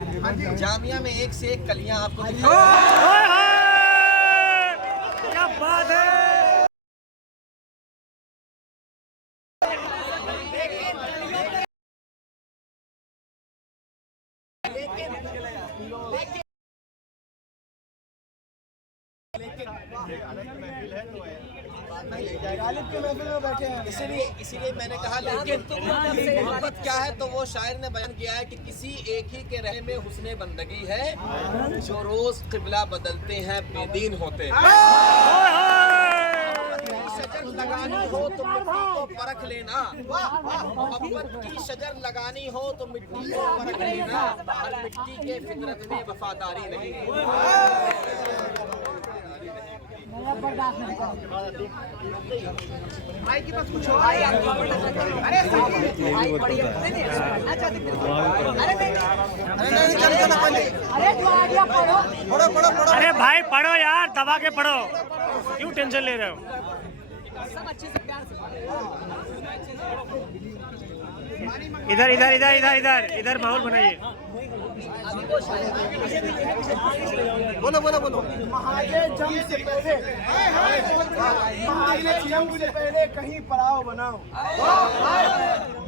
जामिया में एक से एक कलियां आपको दिखाई। क्या बात है। इसीलिए मैंने कहा, लेकिन मोहब्बत क्या है, तो वो शायर ने बयान किया है कि किसी एक ही के रहने में हुस्ने बंदगी है, जो रोज किबला बदलते हैं बेदीन होते हैं। शजर लगानी हो तो मिट्टी को परख लेना, मोहब्बत की शजर लगानी हो तो मिट्टी को परख लेना, हर मिट्टी के फितरत में वफादारी नहीं है। भाई की बात कुछ और। अरे अरे भाई पढ़ो यार, दबा के पढ़ो, क्यों टेंशन ले रहे हो। सब अच्छे से प्यार से इधर इधर इधर इधर इधर इधर माहौल बनाइए। बोलो बोलो बोलो। महाजे जंग से पहले, महाजे जंग से पहले कहीं पड़ाव बनाओ।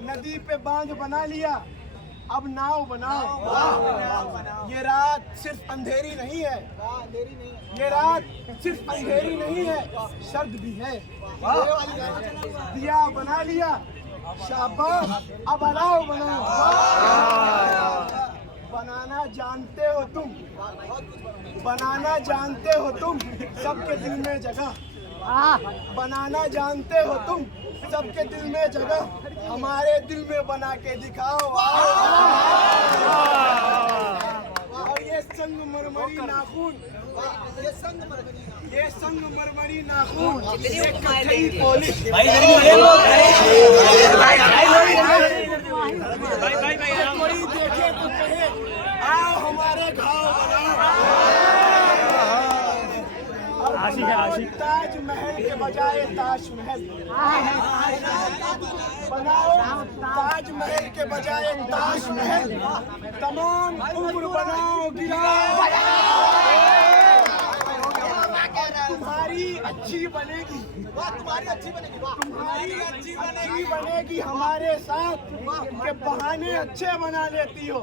नदी पे बांध बना लिया, अब नाव बनाओ। ये रात सिर्फ अंधेरी नहीं है, ये रात सिर्फ अंधेरी नहीं है, सर्द भी है। दिया बना लिया, शाबाश, अब अलाव बनाओ। बनाना जानते हो तुम, बनाना जानते हो तुम, सबके दिल में जगह। बनाना जानते हो तुम, सबके दिल में जगह, हमारे दिल में बना के दिखाओ। और ये संगमरमरी नाखून, ये संगमरमरी नाखून, ये कथई पॉलिश। कोई देखे तो कहे आओ हमारे घाव बनाओ। ताजमहल के बजाय ताजमहल बनाओ, ताजमहल के बजाय ताजमहल, तमाम उम्र बनाओ गिराओ। तुम्हारी अच्छी बनेगी, तुम्हारी अच्छी बनेगी, तुम्हारी अच्छी बनेगी, बनेगी हमारे साथ के बहाने अच्छे बना लेती हो।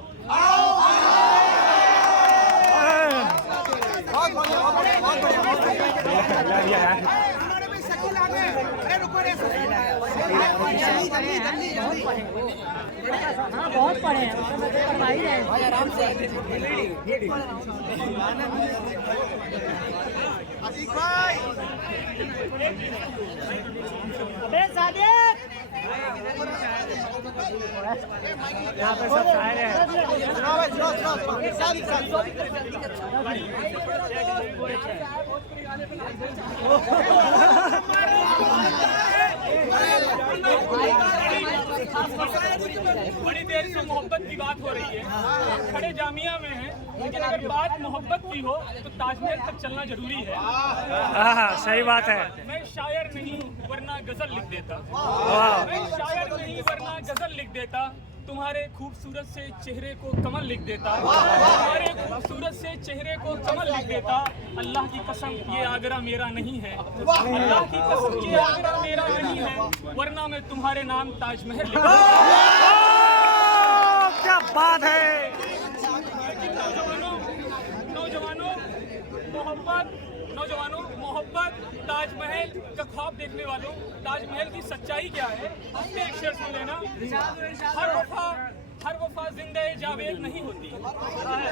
बहुत पढ़े हैं, आराम से। अबे सादिक, यहाँ पे सब शायर हैं। बड़ी देर से मोहब्बत की बात हो रही है, हम खड़े जामिया में हैं, लेकिन अगर बात मोहब्बत की हो तो ताजमहल तक चलना जरूरी है। हाँ सही बात है। मैं शायर नहीं वरना गजल लिख देता, मैं शायर नहीं वरना गजल लिख देता, तुम्हारे खूबसूरत से चेहरे को कमल लिख देता, तुम्हारे खूबसूरत से चेहरे को कमल लिख देता। अल्लाह की कसम ये आगरा मेरा नहीं है, अल्लाह की कसम ये आगरा मेरा नहीं है, वरना मैं तुम्हारे नाम ताजमहल लिख देता। क्या बात है। नौजवानों मोहब्बत, ताजमहल का ख्वाब देखने वालों, ताजमहल की सच्चाई क्या है, उसमें एक शेर सुन लेना। हर वफा जिंदे जावेद नहीं होती,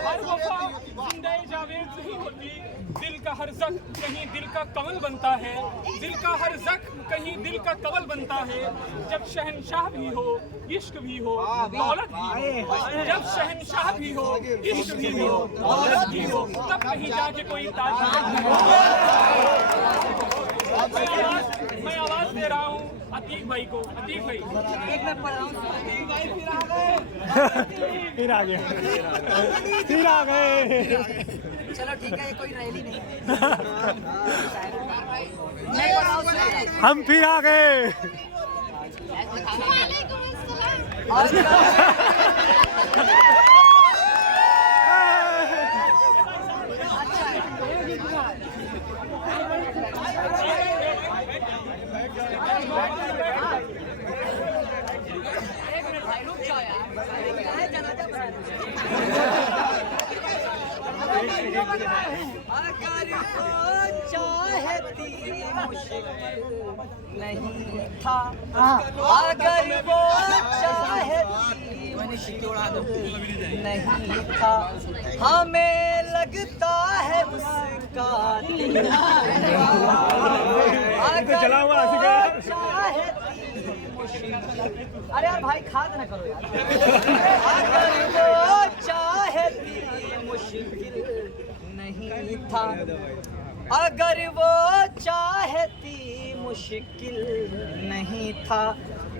हर वफा जिंदे जावेद नहीं होती, दिल का हर जख्म कहीं दिल का कमल बनता है, दिल का हर जख्म कहीं दिल का कमल बनता है। जब शहनशाह भी हो इश्क भी हो दौलत भी हो, जब शहनशाह भी हो इश्क भी हो दौलत भी हो, तब कहीं जाके कोई ताजमहल। मैं आवाज दे रहा हूँ अतीक भाई को। अतीक भाई, एक मैं पढ़ रहा हूँ। फिर आ गए, फिर आ गए। चलो ठीक है, कोई रैली नहीं। मैं पढ़ रहा हूँ। हम फिर आ गए। है तुझे। अगर वो चाहती मुश्किल नहीं था, अगर वो चाहती मुश्किल नहीं था, हमें लगता है उसका दिल। अगर वो चाहती मुश्किल, अरे यार भाई खाद ना करो यार। अगर वो चाहती मुश्किल नहीं था, अगर वो चाहती मुश्किल नहीं था,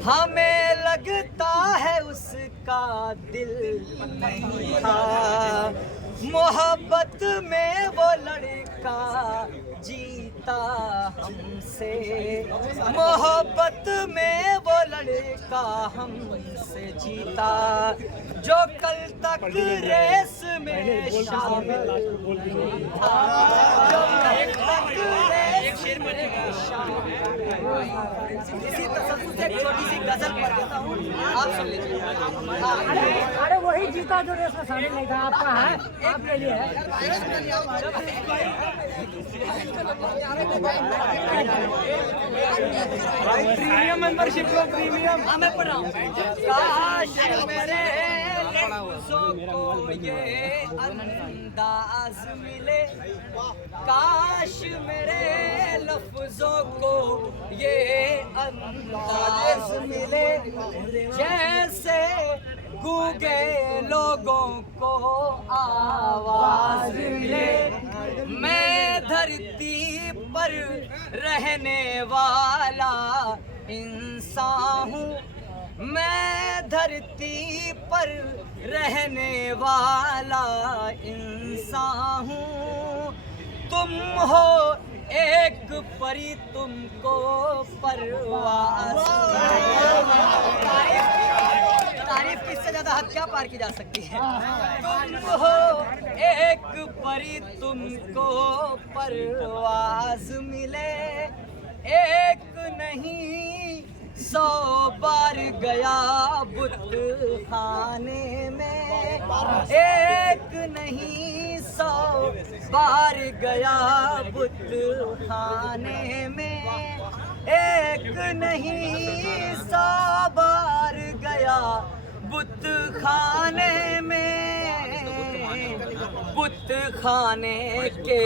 हमें लगता है उसका दिल नहीं था। मोहब्बत में वो लड़का जीता हमसे, मोहब्बत में वो लड़का हमसे जीता, जो कल तक रेस में शामिल था, जो कल तक रेस में शामिल। इसी तसव्वुर से एक छोटी सी गजल पढ़ देता हूँ, आप सुन लीजिए। अरे वही जीता जो रेस में शामिल नहीं था, आपका है, आपके लिए है। प्रीमियम मेंबरशिप लो, प्रीमियम। हाँ मैं पढ़ रहा हूँ। काश मेरे लफ्ज़ों को ये अंदाज मिले, काश मेरे लफ्ज़ों को ये अंदाज मिले, जैसे गूंगे लोगों को आवाज मिले। मैं धरती पर रहने वाला इंसान हूँ, मैं धरती पर रहने वाला इंसान हूँ। तुम हो एक परी, तुमको परवाज़। तारीफ की इससे ज्यादा हद क्या पार की जा सकती है। तुम हो एक परी, तुमको परवाज़ मिले, एक नहीं 100 बार गया बुत खाने में, एक नहीं 100 बार गया बुत खाने में, एक नहीं 100 बार गया बुत खाने में। बुत खाने के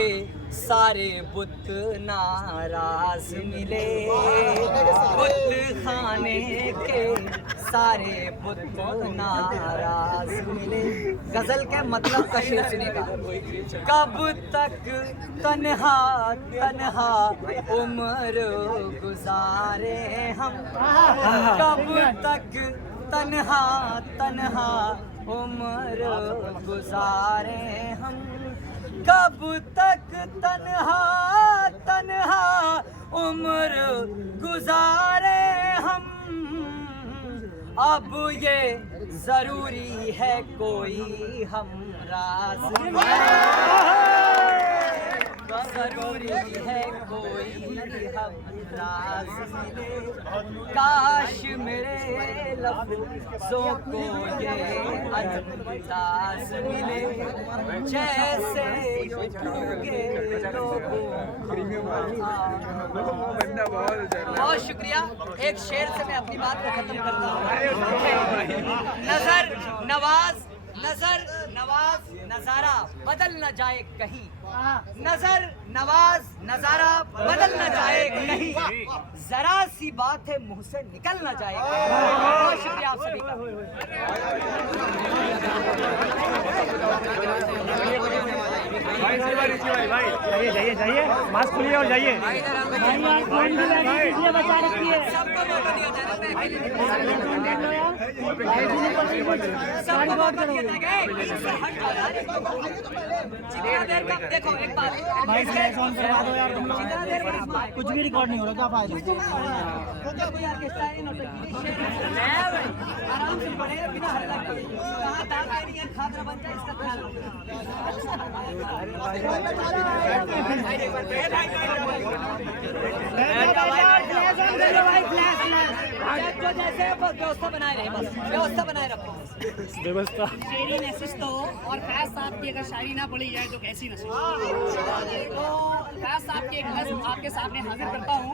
सारे बुत नाराज मिले, बुत खाने के सारे बुत नाराज मिले। गजल के मतलब का शेर सुनेगा। कब तक तन्हा तन्हा उम्र गुजारे हम, कब तक तन्हा तन्हा उम्र गुजारे हम, कब तक तन्हा तन्हा उम्र गुजारे हम। अब ये जरूरी है कोई हम राज मिले, जरूरी है कोई हम राज मिले। काश मेरे लफ्ज़ों को ये अंदाज मिले, जैसे गूंगे लोगों। बहुत शुक्रिया। एक शेर से मैं अपनी बात को खत्म करता हूँ। नजर नवाज, नजर नवाज नजारा बदल न जाए कहीं, नजर नवाज नजारा बदल न जाए कहीं, जरा सी बात है मुंह से निकल न जाए कहीं। बहुत शुक्रिया आप सभी का। भाई जाइए जाइए, मास्क खुलिए और जाइए। बचा रखिए, सबको मौका दिया जा रहा है। जितना देर का देखो एक बात, जितना देर कुछ भी रिकॉर्ड नहीं हो रहा, क्या फायदा। आराम से पढ़े बिना हल्ला किए। कहाँ दाल नहीं है, खाद दूसरा बन जाए इसका ख्याल जो जैसे व्यवस्था बनाए रहे, बस व्यवस्था बनाए रखो। व्यवस्था शेरी नशिश तो और फैज साहब की अगर शायरी ना पढ़ी जाए तो कैसी नशिश? तो फैज साहब की एक नज़्म आपके सामने हाजिर करता हूँ।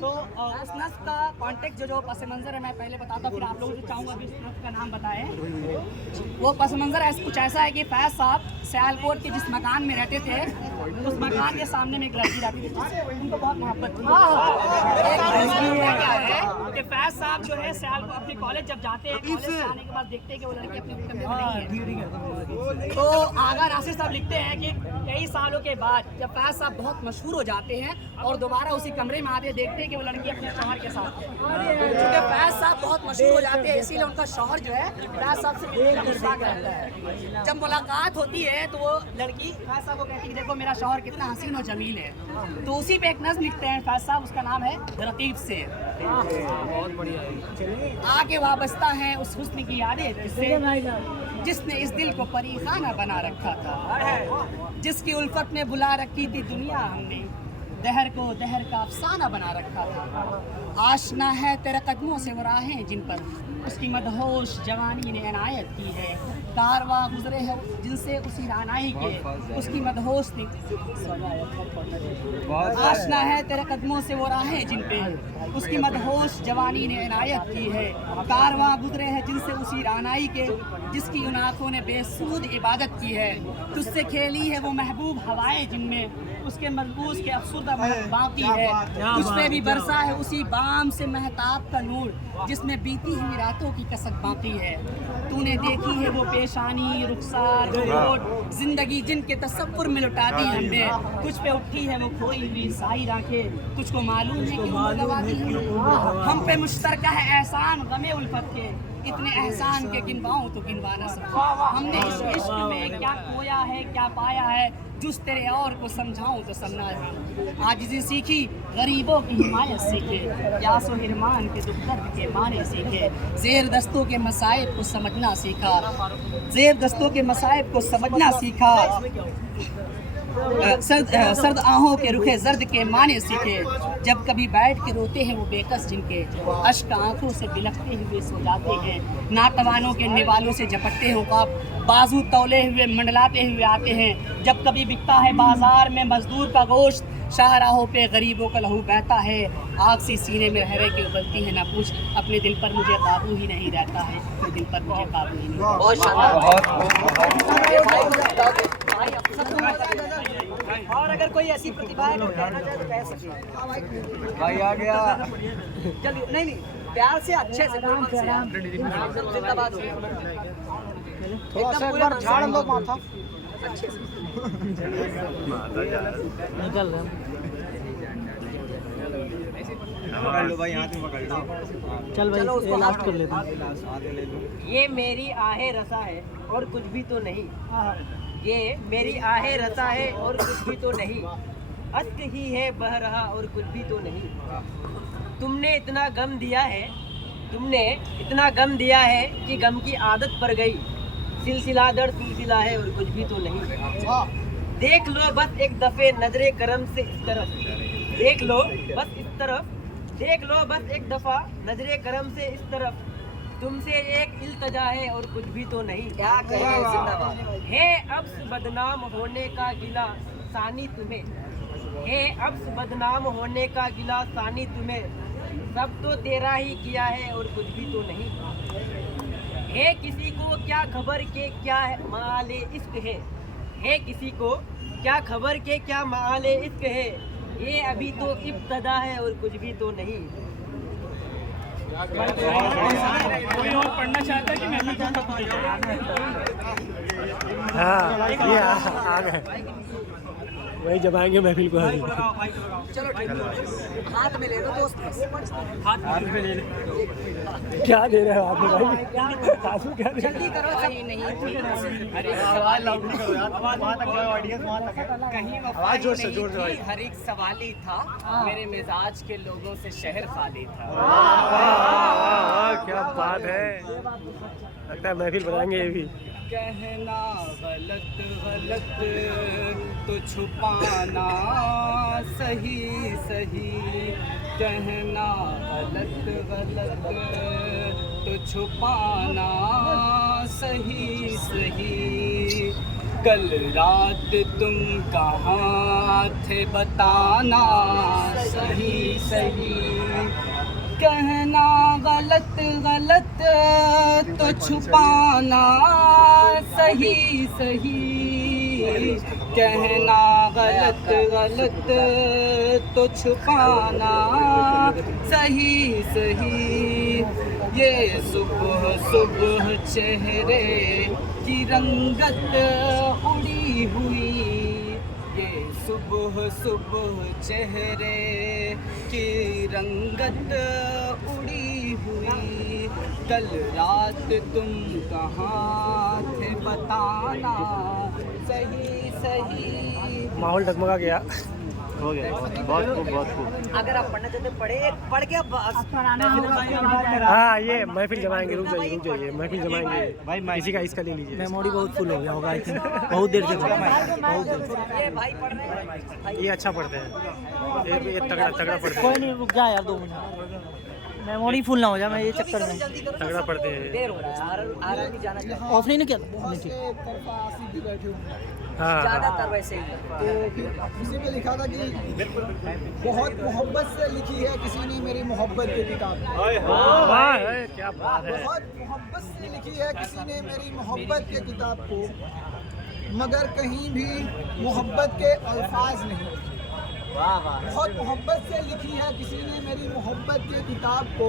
तो उस नज़्म का कॉन्टेक्स्ट जो पस मंज़र है मैं पहले बताता, फिर आप लोगों से चाहूँगा कि उस नज़्म का नाम बताएं। वो पस मंज़र कुछ ऐसा है कि फैज साहब सियालकोट के जिस मकान में रहते थे, उस मकान के सामने में एक लड़की रहती थी जिससे उनको बहुत मोहब्बत थी। क्या है कि फैज साहब जो है सियालकोट अपने कॉलेज जब जाते हैं, कॉलेज से आने के बाद देखते हैं कि वो लड़की अपने कमरे में नहीं है। तो आगा नासिर साहब लिखते हैं कि कई सालों के बाद जब फैज साहब बहुत मशहूर हो जाते हैं और दोबारा उसी कमरे में आते हैं, देखते हैं कि वो लड़की अपने शौहर के साथ है। क्योंकि फैज साहब बहुत मशहूर हो जाते हैं, इसीलिए उनका शौहर जो है फैज साहब से मिलने का मुश्ताक रहता है। जब मुलाकात होती है तो वो लड़की फैज साहब को कहती है देखो मेरा शौहर कितना हसीन और जमील है। तो उसी पे एक नज़्म लिखते हैं फैज साहब, उसका नाम है रतीब से। आगे वाबस्ता है उस हुस्न की यादें जिसने इस दिल को परीखाना बना रखा था, जिसकी उल्फत में बुला रखी थी दुनिया हमने, दहर को दहर का अफसाना बना रखा था। आशना है तेरे कदमों से वो राहें जिन पर उसकी मदहोश जवानी ने इनायत की है, कारवां गुजरे है जिनसे उसी रानाई के उसकी मदहोश ने। आशना है तेरे कदमों से वो राहें जिन पे उसकी मदहोश जवानी ने इनायत की है, कारवां गुजरे है जिनसे उसी रानाई के जिसकी उन आँखों ने बेसूद इबादत की है। तुझसे खेली है वो महबूब हवाएं जिनमें उसके मलबूस के अफसुर्दा बाकी है, तुझ पे भी बरसा है उसी बाम से महताब का नूर जिसमें बीती हुई रातों की कसक बाकी है। तूने देखी है वो पेशानी रुखसार होठ जिंदगी जिनके तसव्वुर में लुटा दी हमने, तुझ पे उठी है वो खोई हुई साई राखें, तुझको मालूम है कि वो नवाज़ी है। हम पे मुश्तरका है एहसान गमे उल्फत के, इतने एहसान के गिनवाऊं तो गिनवा न सकूं। हमने इस इश्क में क्या खोया है क्या पाया है, जुस तेरे और को समझाऊं तो समझा है। आजिज़ी सीखी गरीबों की हिमायत सीखे, यासो हिरमान के दुख दर्द के माने सीखे, ज़ेर दस्तों के मसाइब को समझना सीखा, ज़ेर दस्तों के मसाइब को समझना सीखा, सर्द आहों के रुखे जर्द के माने सीखे। जब कभी बैठ के रोते हैं वो बेकस जिनके अश्क आंखों से बिलखते हुए सो जाते हैं, नातवानों के निवालों से झपटते हो ख्वाब बाजू तौले हुए मंडलाते हुए आते हैं। जब कभी बिकता है बाजार में मजदूर का गोश्त, शाहराहों पे गरीबों का लहू बहता है, आग सी सीने में लहरें क्यों उबलती है ना पूछ, अपने दिल पर मुझे काबू ही नहीं रहता है, अपने दिल पर मुझे काबू ही नहीं। और अगर कोई ऐसी प्रतिभा है तो कहना चाहे तो कह सकते भाई आ गया। चलिए नहीं प्यार से अच्छे से जिंदाबाद हो थोड़ा सा झाड़ लो माथा। अच्छे से निकल रहे पकड़ लो भाई, हाथ में पकड़ लो। चल भाई चलो उसको लास्ट कर लेते हैं। ये मेरी आहें रसा है और कुछ भी तो नहीं, ये मेरी आहें रसा है और कुछ भी तो नहीं, अश्क ही है बह रहा और कुछ भी तो नहीं। तुमने इतना गम दिया है, तुमने इतना गम दिया है कि गम की आदत पड़ गई, सिलसिला दर सिलसिला है और कुछ भी तो नहीं। देख लो बस एक दफे नजरे करम से इस तरफ, देख लो बस इस तरफ, देख लो बस एक दफा नजरे करम से इस तरफ, तुमसे एक इल्तजा है और कुछ भी तो नहीं। क्या है अब्स बदनाम होने का गिला सानी तुम्हें, है अब्स बदनाम होने का गिला सानी तुम्हें, सब तो तेरा ही किया है और कुछ भी तो नहीं। है किसी को क्या खबर के क्या माले इश्क है किसी को क्या खबर के क्या माले इश्क है, ये अभी तो इब्तदा है और कुछ भी तो नहीं। कोई और पढ़ना चाहता है कि मैं हाँ ये आ गए वही जब आएंगे महफिल को। चलो ठीक है, हाथ में ले लो दोस्त, हाथ में ले ले। क्या दे रहे हो आप भाई? हाथ में क्या दे रहे जल्दी करो। सही नहीं कहीं आवाज जोर से जोर से भाई। हर एक सवाली था, मेरे मिजाज के लोगों से शहर खाली था। क्या बात है। लगता है महफिल बनाएंगे ये भी। कहना गलत गलत तो छुपाना सही सही, कहना गलत गलत तो छुपाना सही सही। कल रात तुम कहाँ थे बताना सही सही, कहना गलत गलत तो छुपाना सही सही, कहना गलत गलत तो छुपाना सही सही। ये सुबह सुबह चेहरे की रंगत उड़ी हुई, ये सुबह सुबह चेहरे की रंगत उड़ी हुई। कल रात तुम कहाँ थे बताना सही सही। माहौल डगमगा गया। हो गया, बहुत खूब बहुत खूब। अगर आप पढ़ना चाहते पढ़ के हाँ ये महफिल जमाएंगे, रुक जाइए महफिल जमाएंगे भाई। इसी का इसका ले लीजिए। मेमोरी बहुत फुल हो गया होगा, बहुत देर से बहुत देर से। ये भाई पढ़ रहे हैं, ये अच्छा पढ़ते हैं, ये तगड़ा पढ़ते कोई हैं, नहीं, रुक जा यार 2 मिनट, मेमोरी फुल ना हो जाए मैं ये चक्कर में। तगड़ा पढ़ते हैं। देर हो रहा है, आराम भी जाना चाहिए ऑफ नहीं किया हाँ ज्यादातर वैसे ही। उसी पे लिखा था कि बहुत मोहब्बत से लिखी है किसी ने मेरी मोहब्बत की किताब, वाह क्या बात है। बहुत मोहब्बत से लिखी है किसी ने मेरी मोहब्बत के किताब को, मगर कहीं भी मोहब्बत के अल्फाज नहीं। बहुत मोहब्बत से लिखी है किसी ने मेरी मोहब्बत की किताब को,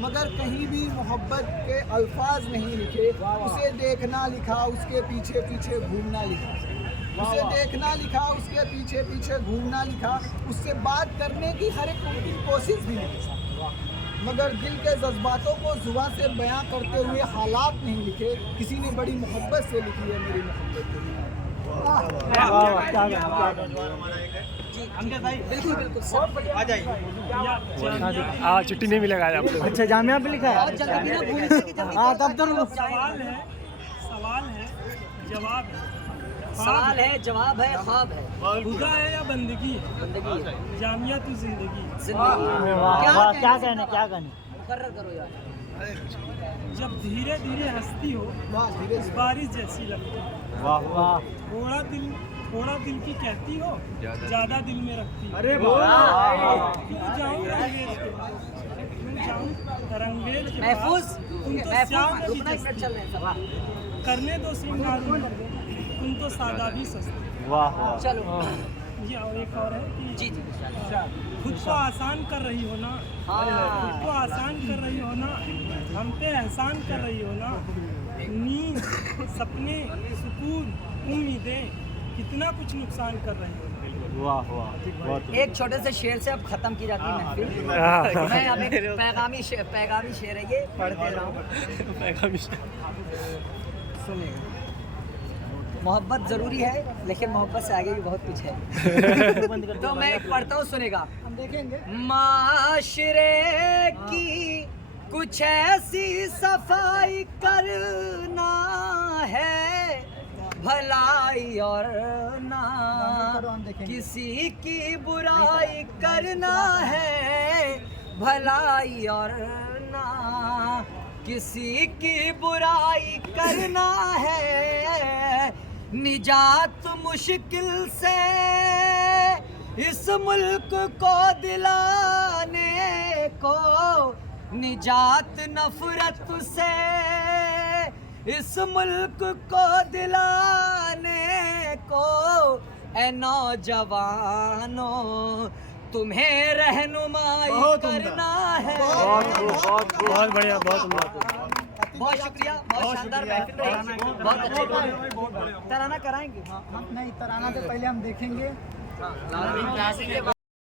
मगर कहीं भी मोहब्बत के अल्फाज नहीं लिखे। उसे देखना लिखा, उसके पीछे पीछे घूमना लिखा, उसे देखना लिखा, उसके पीछे पीछे घूमना लिखा। उससे बात करने की हर एक मुमकिन कोशिश भी लिखी, मगर दिल के जज्बातों को जुबान से बयां करते हुए हालात नहीं लिखे। किसी ने बड़ी मोहब्बत से लिखी है मेरी मोहब्बत। बिल्कुल बिल्कुल आ जाइए। हाँ छुट्टी नहीं मिलेगा आज आपको। अच्छा जामिया पे लिखा है। जल्दी बिना भूल के हाँ तब तो सवाल है जवाब है, सवाल है जवाब है, ख्वाब है, खुदा है या बंदगी, जिंदगी है, जामिया तू जिंदगी। जिंदगी। क्या कहने मुकर्रर करो यार। जब धीरे धीरे हंसती हो बारिश जैसी लगती, वाह वाह। थोड़ा दिल की कहती हो, ज्यादा दिल में रखती। अरे क्यों जाऊं रंगेज के पास, क्यों जाऊं रंगेज के पास, महफूज तुम तो श्याम की रुकना, एक मिनट चल रहे हैं सब। करने दो श्रृंगार तुम तो सादा भी सस्ती। वाह वाह। चलो ये और एक और है कि जी जी। खुद को आसान कर रही हो ना, खुद को हाँ आसान कर रही हो ना, हम पे एहसान कर रही हो ना। नींद, सपने, सुकून, उम्मीदें, कितना कुछ नुकसान कर रही हो। वाह वाह बहुत। एक छोटे से शेर से अब खत्म की जाती है महफिल। हाँ। मैं अब एक पैगामी शेर है ये पढ़ दे रहा हूँ। सुनिए, मोहब्बत ज़रूरी है लेकिन मोहब्बत से आगे भी बहुत कुछ है। तो मैं एक पढ़ता हूँ, सुनेगा। हम देखेंगे माशरे की कुछ ऐसी सफाई करना है, भलाई और ना किसी की बुराई करना है, भलाई और ना किसी की बुराई करना है। निजात मुश्किल से इस मुल्क को दिलाने को, निजात नफरत से इस मुल्क को दिलाने को। ए नौजवानों तुम्हें रहनुमाई करना है। बहुत बढ़िया, बहुत शुक्रिया, बहुत शानदार महफिल रही, बहुत अच्छे तराना कराएंगे। नहीं, तराना से पहले हम देखेंगे।